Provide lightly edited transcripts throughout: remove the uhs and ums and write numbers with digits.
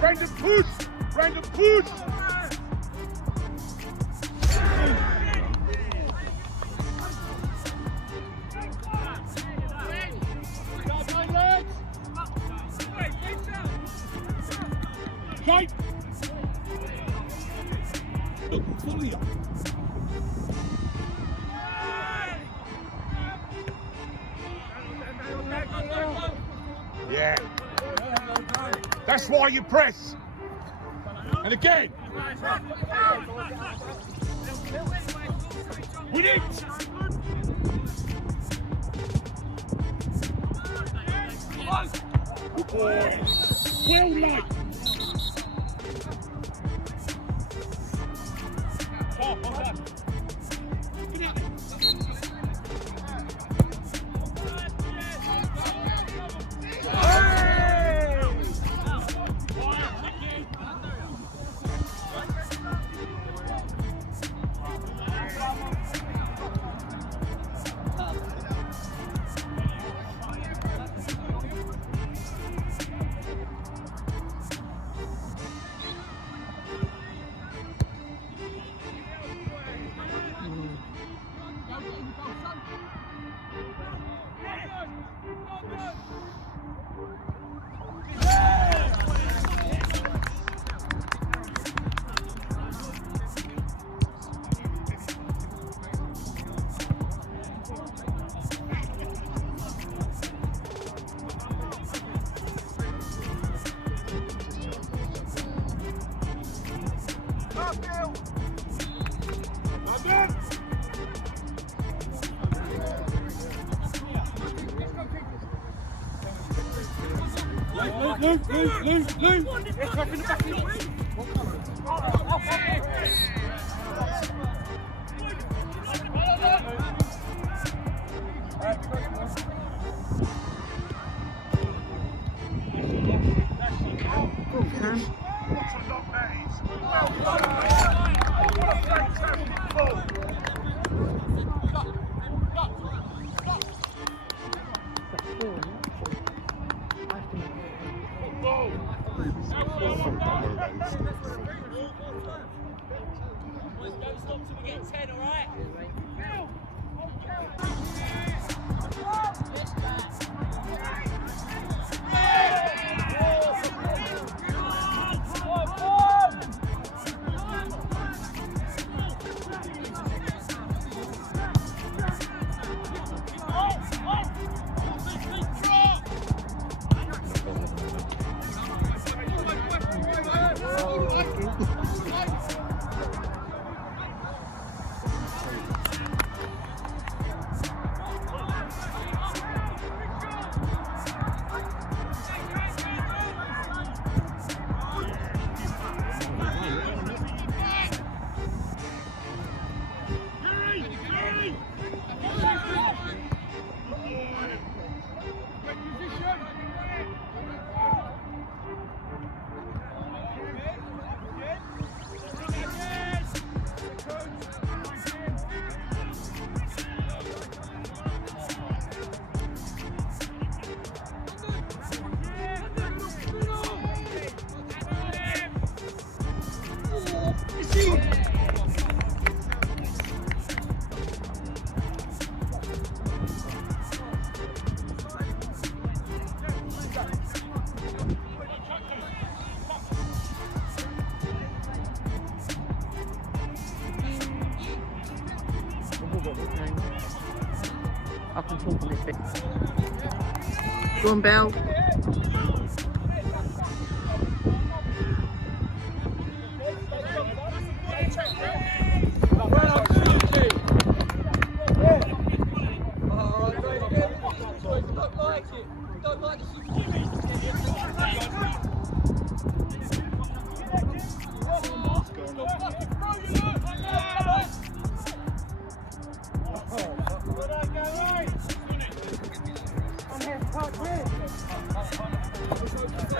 Brandon, push! Brandon, push! Right. Look, fully up. Yeah. That's why you press. And again. Win it. Good boy. Well light. Luke. It's up in the back. I can talk on this bit. Go on, Belle.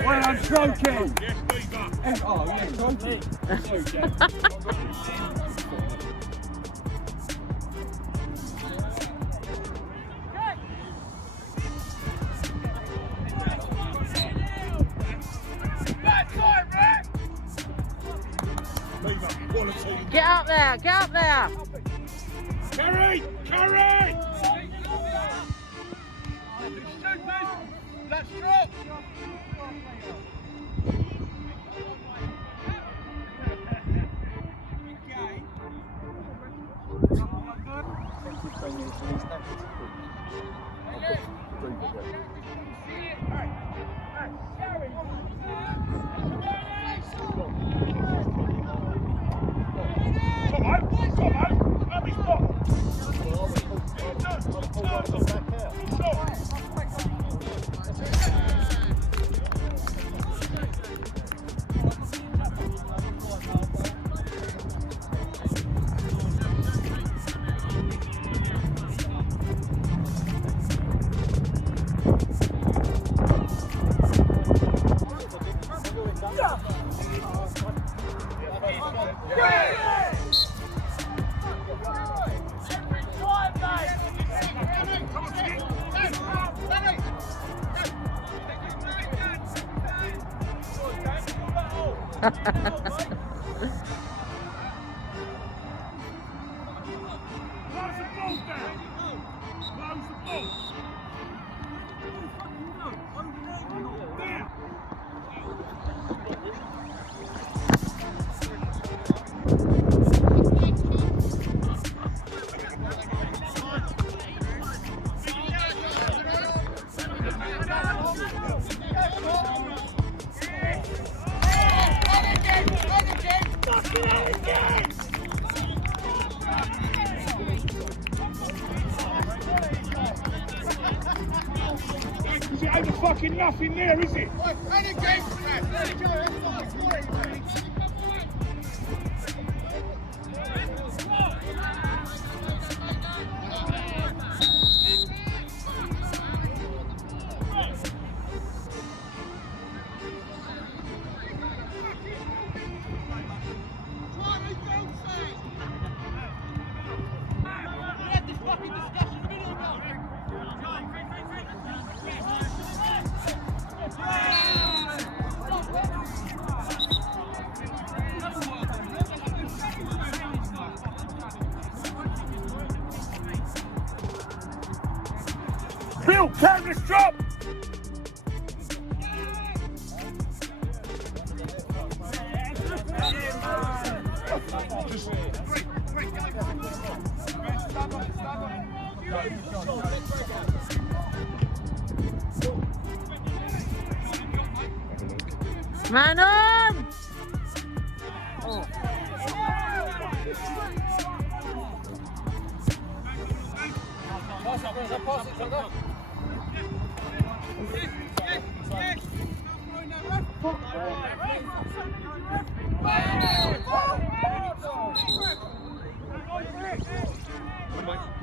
Well, I'm croaking. Oh, yeah, croaking. That's right, there, get up there. Carry! Carry! Let's drop! Is it over fucking nothing there, is it? Bill, count this drop! Man on! Oh.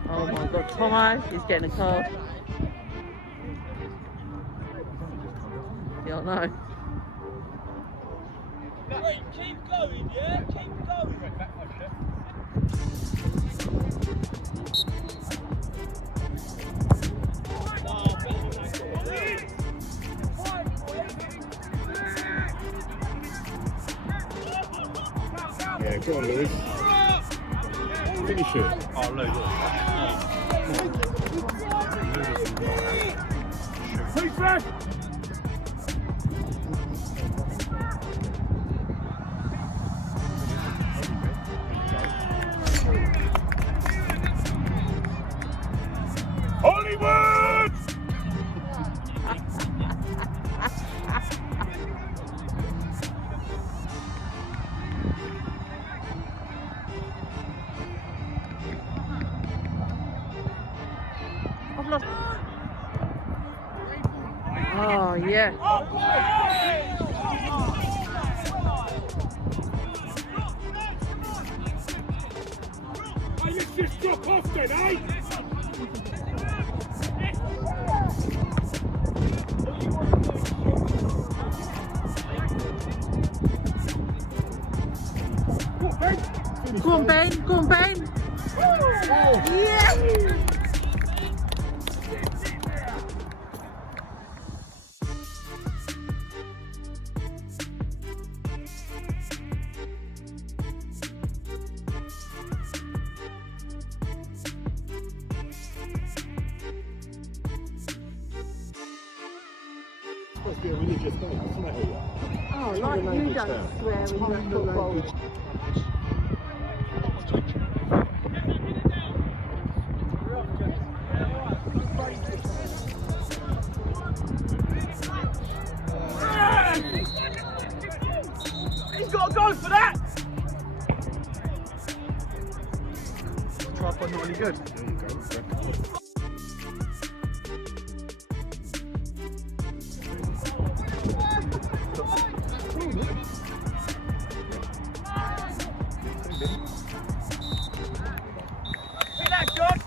Oh my God, Tomo is getting a card. You don't know. Wait, keep going, yeah? Keep going. Yeah, go on, Lewis. Finish it. Oh, look. Please, Fred! Hollywood! I've lost. Oh, yeah. Hey, let's just drop off then, eh? Go on, Ben. Go on, Ben. Yeah. supposed to be a religious thing, isn't it? Oh, like you don't swear in the football. He's got to go for that! Tripod not any good. There you go. See that, John?